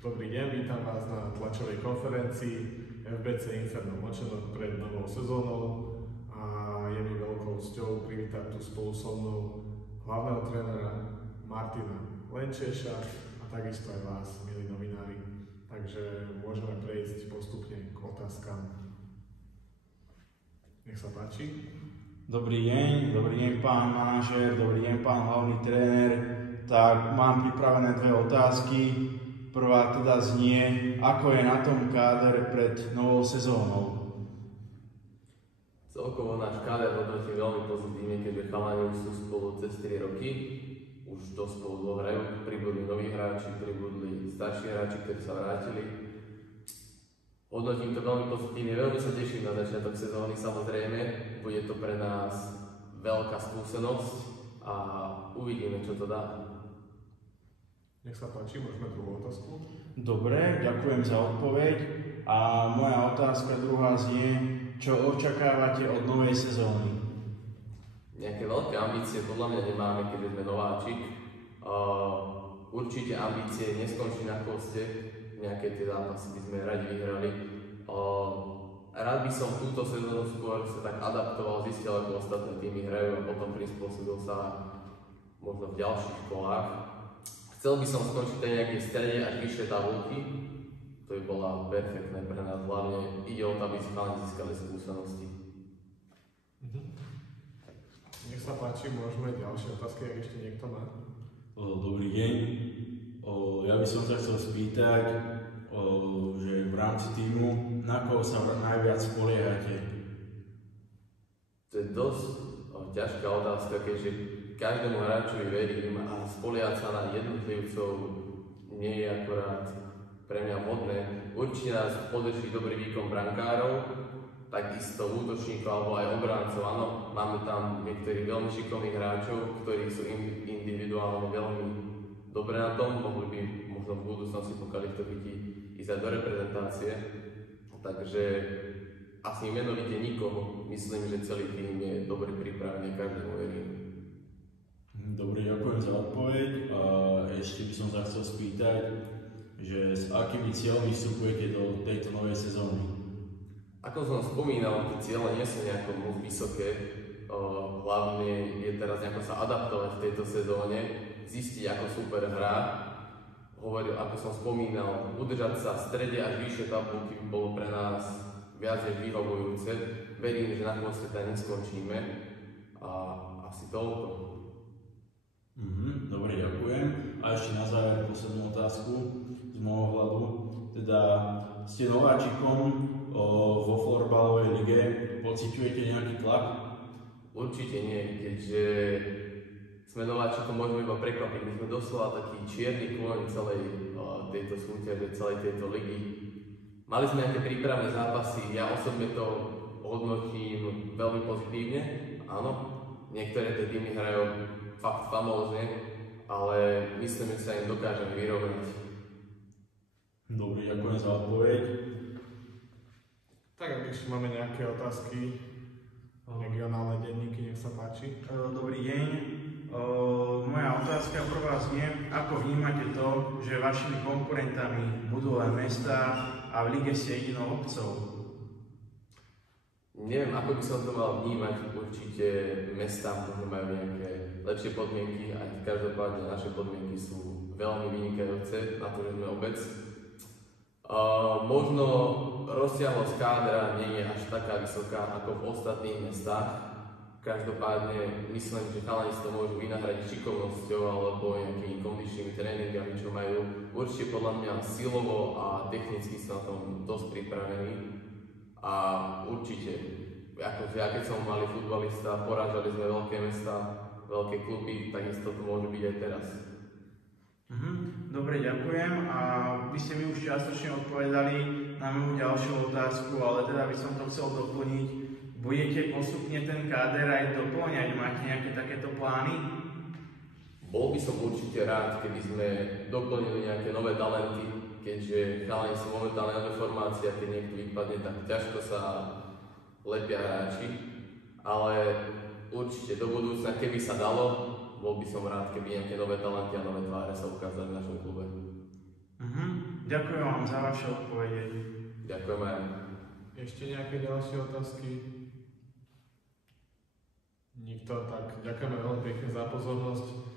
Dobrý deň, vítam vás na tlačovej konferencii FBC Inferno Močenok pred novou sezónou a je mi veľkou cťou privítať tu spolu so mnou hlavného trénera Martina Lenčeša a takisto aj vás, milí novinári. Takže môžeme prejsť postupne k otázkam. Nech sa páči. Dobrý deň pán manažér, dobrý deň pán hlavný tréner. Tak mám pripravené dve otázky. Prvá teda znie, ako je na tom káder pred novou sezónou? Celkovo náš káder hodnotím veľmi pozitívne, keďže chalani už sú spolu cez 3 roky. Už to spolu dlho hrajú, pribudli noví hráči, pribudli starší hráči, ktorí sa vrátili. Hodnotím to veľmi pozitívne, veľmi sa teším na začiatok sezóny, samozrejme. Bude to pre nás veľká skúsenosť a uvidíme, čo to dá. Nech sa páči, môžeme druhú otázku. Dobre, ďakujem za odpoveď. A moja otázka druhá znie, čo očakávate od novej sezóny? Nejaké veľké ambície podľa mňa nemáme, keďže sme nováčik. Určite ambície neskončí na chvoste, nejaké tie zápasy by sme radi vyhrali. Rád by som túto sezónu skôr sa tak adaptoval, zistil, ako ostatné týmy hrajú a potom prispôsobil sa možno v ďalších kolách. Chcel by som skončiť aj nejaké strede až vyššie tabulky. To by bola perfektné pre nás, hlavne ide o to, aby si chalani získali skúsenosti. Nech sa páči, môžeme ďalšie otázky, ak ešte niekto má. Dobrý deň. Ja by som sa chcel spýtať, že v rámci týmu, na koho sa najviac spoliehate? To je dosť ťažká otázka, keďže každému hráčovi verím a spoliehať sa na jednotlivcov nie je akorát pre mňa vhodné. Určite nás poteší dobrý výkon brankárov, takisto útočníkov alebo aj obráncov. Áno, máme tam niektorých veľmi šikovných hráčov, ktorí sú individuálne veľmi dobré na tom, mohli by možno v budúcnosti, pokiaľ ich to chytí, ísť aj do reprezentácie. Takže asi menovite nikoho, myslím, že celý tým je dobre pripravený, každému verím. Dobre, ďakujem za odpoveď a ešte by som sa chcel spýtať, že s akými cieľmi vstupujete do tejto novej sezóny? Ako som spomínal, tie cieľe nie sú nejako moc vysoké, hlavne je teraz nejako sa adaptovať v tejto sezóne, zistiť ako super hrá. Hovoril, ako som spomínal, udržať sa v strede až vyššie tabulky by bolo pre nás viac než vyhovujúce. Verím, že na chvoste teda neskončíme a asi toľko. Dobre, ďakujem. A ešte na záver poslednú otázku z môjho hľadu. Teda ste nováčikom vo florbalovej lige, pociťujete nejaký tlak? Určite nie, keďže sme nováčikom, môžeme iba prekvapiť. My sme doslova taký čierny kôň celej tejto súťaže, celej tejto ligy. Mali sme nejaké prípravné zápasy, ja osobne to hodnotím veľmi pozitívne, áno. Niektoré tie týmy hrajú fakt famózne, ale myslím, že sa im dokážeme vyrovnať. Dobre, ďakujem za odpoveď. Tak, ak ešte máme nejaké otázky, regionálne denníky, nech sa páči. Dobrý deň. Moja otázka prvá znie, ako vnímate to, že vašimi konkurentami budú len mestá a v lige ste jedinou obcov? Neviem, ako by som to mal vnímať, určite mestá možno majú nejaké lepšie podmienky, aj každopádne naše podmienky sú veľmi vynikajúce na to, že sme obec. Možno rozsiahlosť kádra nie je až taká vysoká ako v ostatných mestách. Každopádne myslím, že chalani si to môžu vynahradiť šikovnosťou alebo nejakými kondičnými tréningami, čo majú. Určite podľa mňa silovo a technicky sú na tom dosť pripravení. A určite, ako ja keď som mali futbalista, porážali sme veľké mestá, veľké kluby, takisto to môže byť aj teraz. Dobre, ďakujem. A vy ste mi už čiastočne odpovedali na moju ďalšiu otázku, ale teda by som to chcel doplniť. Budete postupne ten káder aj doplňať? Máte nejaké takéto plány? Bol by som určite rád, keby sme doplnili nejaké nové talenty, keďže chalani sú momentálne nové formácie a keď niekto vypadne, tak ťažko sa lepia hráči. Ale určite do budúcna, keby sa dalo, bol by som rád, keby nejaké nové talenty a nové tváre sa ukázali v našom klube. Ďakujem vám za vaše odpovede. Ďakujem aj. Ešte nejaké ďalšie otázky? Nikto? Tak ďakujeme veľmi pekne za pozornosť.